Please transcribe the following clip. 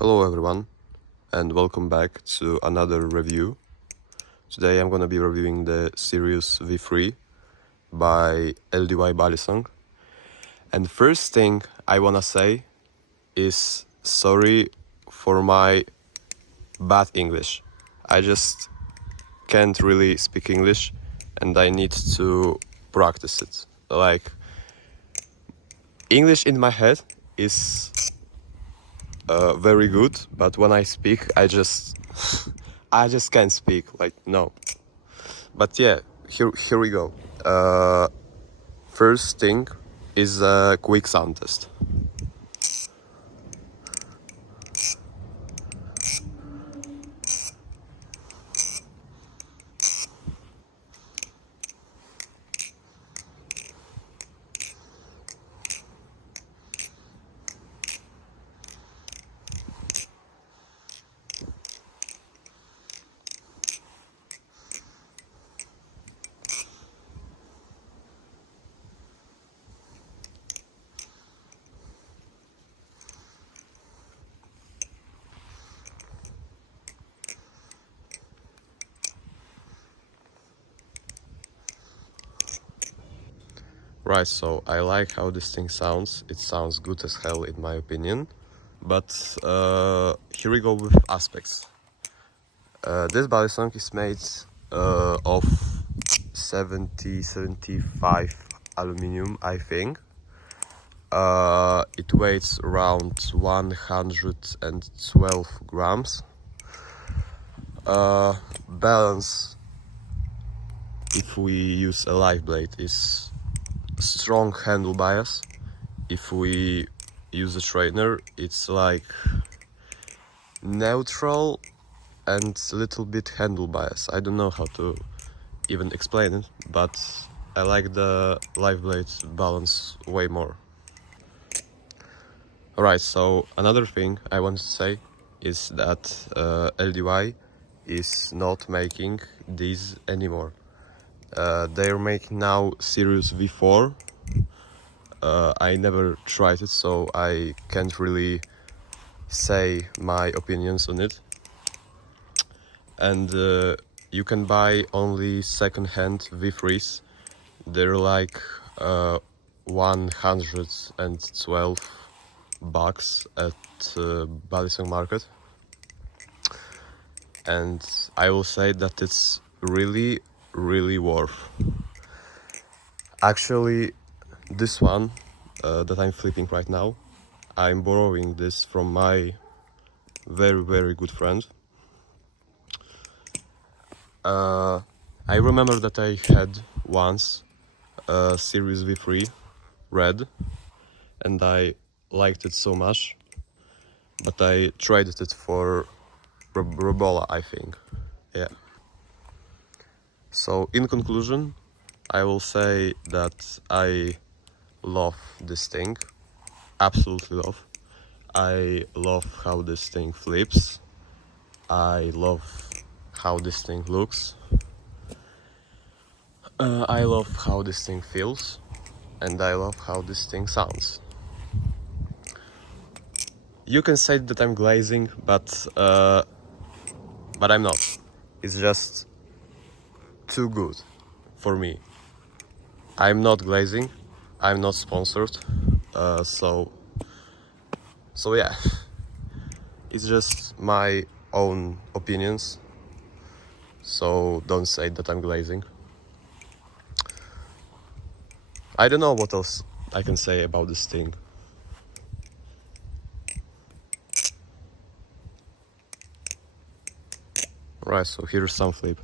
Hello everyone, and welcome back to another review. Today I'm gonna be reviewing the Sirius V3 by Ldy Balisong. And first thing I wanna say is sorry for my bad English. I just can't really speak English and I need to practice it. Like, English in my head is very good, but when I speak, I just can't speak. Like, no. But yeah, here we go. First thing is a quick sound test. Right, so I like how this thing sounds. It sounds good as hell in my opinion. But here we go with aspects. This Balisong is made of 75 aluminium, I think. It weighs around 112 grams. Balance, if we use a live blade, is strong handle bias. If we use a trainer, it's like neutral and a little bit handle bias. I don't know how to even explain it, but I like the live blade balance way more. Alright, so another thing I wanted to say is that Ldy is not making these anymore. They're making now Sirius V4. I never tried it, so I can't really say my opinions on it. And you can buy only second-hand V3s. They're like 112 bucks at Balisong market. And I will say that it's really worth. Actually, this one that I'm flipping right now, I'm borrowing this from my very good friend. I remember that I had once a Sirius V3 red and I liked it so much, but I traded it for Robola, I think. Yeah. So in conclusion, I will say that I love this thing, absolutely love. I love how this thing flips. I love how this thing looks. I love how this thing feels, and I love how this thing sounds. You can say that I'm glazing, but I'm not. It's just too good for me. I'm not glazing. I'm not sponsored. So yeah, it's just my own opinions. So don't say that I'm glazing. I don't know what else I can say about this thing. Right, so here's some flip.